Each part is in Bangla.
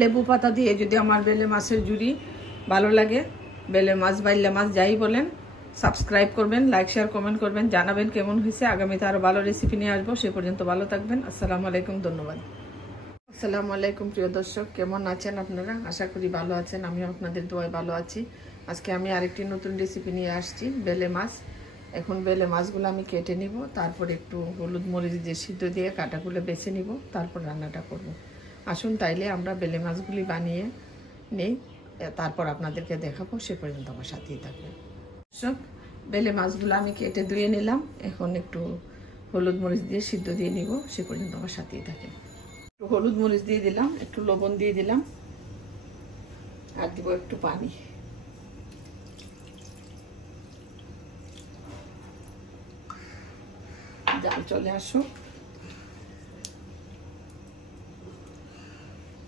লেবু পাতা দিয়ে যদি আমার বেলে মাছের ঝুরি ভালো লাগে, বেলে মাছ বাইলে মাছ যাই বলেন, সাবস্ক্রাইব করবেন, লাইক শেয়ার কমেন্ট করবেন, জানাবেন কেমন হয়েছে। আগামীতে আরও ভালো রেসিপি নিয়ে আসবো। সে পর্যন্ত ভালো থাকবেন। আসসালামু আলাইকুম, ধন্যবাদ। আসসালামু আলাইকুম প্রিয় দর্শক, কেমন আছেন আপনারা? আশা করি ভালো আছেন। আমিও আপনাদের দোয়ায় ভালো আছি। আজকে আমি আরেকটি নতুন রেসিপি নিয়ে আসছি, বেলে মাছ। এখন বেলে মাছগুলো আমি কেটে নিব, তারপর একটু হলুদ মরিচ দিয়ে সিদ্ধ দিয়ে কাটাগুলো বেছে নিব, তারপর রান্নাটা করব। আসুন তাইলে আমরা বেলে মাছগুলি বানিয়ে নেই, তারপর আপনাদেরকে দেখাবো। সে পর্যন্ত আমার সাথেই থাকবেন। সব বেলে মাছগুলো আমি কেটে ধুয়ে নিলাম। এখন একটু হলুদ মরিচ দিয়ে সিদ্ধ দিয়ে নিব, সে পর্যন্ত আমার সাথেই থাকে। একটু হলুদ মরিচ দিয়ে দিলাম, একটু লবণ দিয়ে দিলাম, আর দিব একটু পানি। জাল চলে আসো,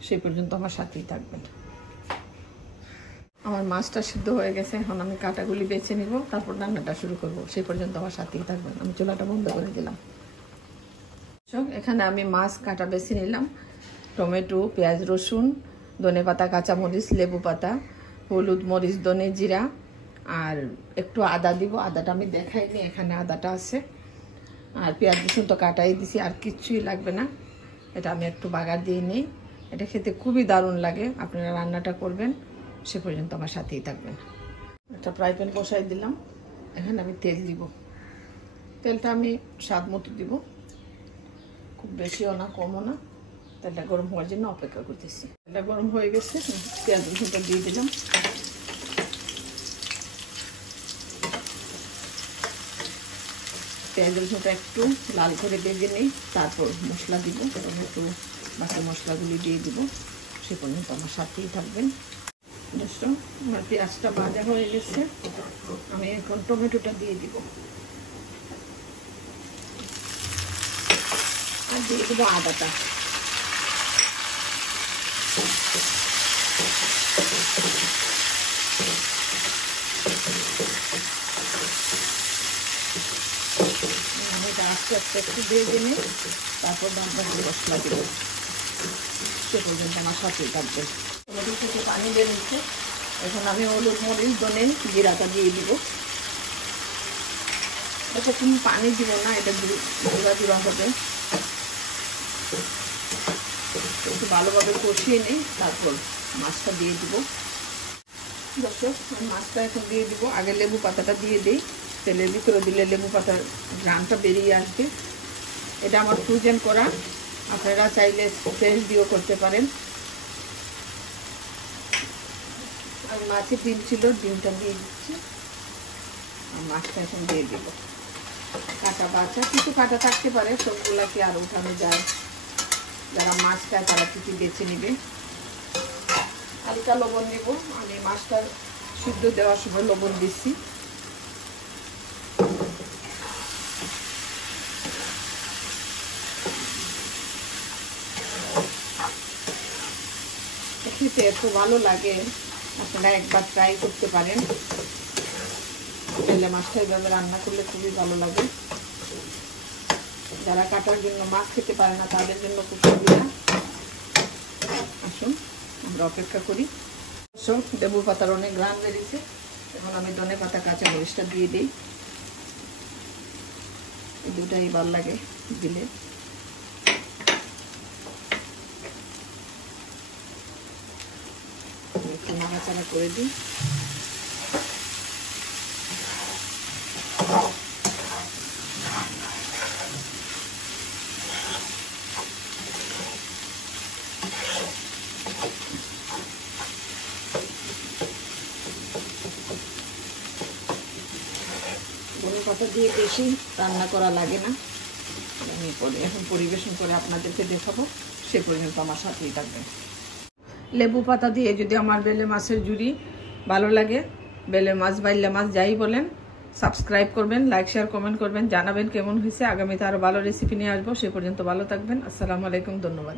সেই পর্যন্ত আমার সাথেই থাকবেন। আমার মাছটা সিদ্ধ হয়ে গেছে, এখন আমি কাটাগুলি বেছে নিব, তারপর রান্নাটা শুরু করব। সেই পর্যন্ত আমার সাথেই থাকবেন। আমি চুলাটা বন্ধ করে দিলাম। এখানে আমি মাছ কাটা বেছে নিলাম। টমেটো, পেঁয়াজ, রসুন, ধনেপাতা, কাঁচামরিচ, লেবু পাতা, হলুদ মরিচ, ধনে জিরা, আর একটু আদা দিব। আদাটা আমি দেখাইনি, এখানে আদাটা আছে। আর পেঁয়াজ রসুন তো কাটাই দিছি, আর কিচ্ছুই লাগবে না। এটা আমি একটু বাগার দিয়ে নিই। এটা খেতে খুবই দারুণ লাগে। আপনারা রান্নাটা করবেন, সে পর্যন্ত আমার সাথেই থাকবেন। একটা ফ্রাই প্যান বসাই দিলাম, এখানে আমি তেল দিব। তেলটা আমি স্বাদ মতো দিব, খুব বেশিও না কমও না। তেলটা গরম হওয়ার জন্য অপেক্ষা করতেছি। তেলটা গরম হয়ে গেছে, পেঁয়াজ রসুনটা দিয়ে দিলাম। পেঁয়াজ রসুনটা একটু লাল করে ভেজে নিই, তারপর মশলা দিব। একটু বাকি মশলাগুলি দিয়ে দিব। সে পর্যন্ত আমার সাথেই থাকবেন। আমার পেঁয়াজটা ভাজা হয়ে গেছে, আমি এখন টমেটোটা দিয়ে দিব, আর দিয়ে দেবো আদাটা। আমি আস্তে আস্তে একটু ভেজে নিই, তারপর বাকি মশলা দেবো। সে পর্যন্ত আমার সাথেই থাকবেন। টমেটো থেকে পানি দিয়ে নিচ্ছে, এখন আমি হলুদ মরিচ, ধনে জিরাটা দিয়ে দিব। এটা কোনো পানি দিব না, এটা গুঁড়া গুঁড়া হবে। একটু ভালোভাবে কষিয়ে নিই, তারপর মাছটা দিয়ে দিব। দর্শক, মাছটা এখন দিয়ে দিব। আগে লেবু পাতাটা দিয়ে দিই, তেলের ভিতরে দিলে লেবু পাতার ঘ্রাণটা বেরিয়ে আসবে। এটা আমার ফ্রোজেন করা, আপনারা চাইলে ফ্রেশ দিয়েও করতে পারেন। আর মাছের ডিম ছিল, ডিমটা দিয়ে দিচ্ছি। আর মাছটা এখন দিয়ে দিব। কাটা বাছা কিছু কাটা থাকতে পারে, সবগুলা কি আর উঠানো যায়? যারা মাছ খায় তারা কিছু বেছে নেবে। হালকা লবণ দিব, আমি মাছটা সিদ্ধ দেওয়ার সময় লবণ দিচ্ছি। খেতে এত ভালো লাগে, আপনারা একবার ট্রাই করতে পারেন। বেলে মাছটা এইভাবে রান্না করলে খুবই ভালো লাগে। যারা কাটার জন্য মাছ খেতে পারে না, তাদের জন্য খুব সুবিধা। আসুন আমরা অপেক্ষা করি। সব লেবু পাতার অনেক ঘ্রাণ বেরিয়েছে, এখন আমি ধনে পাতা, কাঁচা মরিচটা দিয়ে দিই। এই দুটাই ভালো লাগে দিলে। একটু নাড়াচাড়া করে দিই। ধনে পাতা দিয়ে বেশি রান্না করা লাগে না। আমি এখন পরিবেশন করে আপনাদেরকে দেখাবো। সে পর্যন্ত আমার সাথেই থাকবেন। লেবু পাতা দিয়ে যদি আমার বেলে মাছের ঝুরি ভালো লাগে, বেলে মাছ বাইলে মাছ যাই বলেন, সাবস্ক্রাইব করবেন, লাইক শেয়ার কমেন্ট করবেন, জানাবেন কেমন হয়েছে। আগামীতে আরও ভালো রেসিপি নিয়ে আসবো। সে পর্যন্ত ভালো থাকবেন। আসসালামু আলাইকুম, ধন্যবাদ।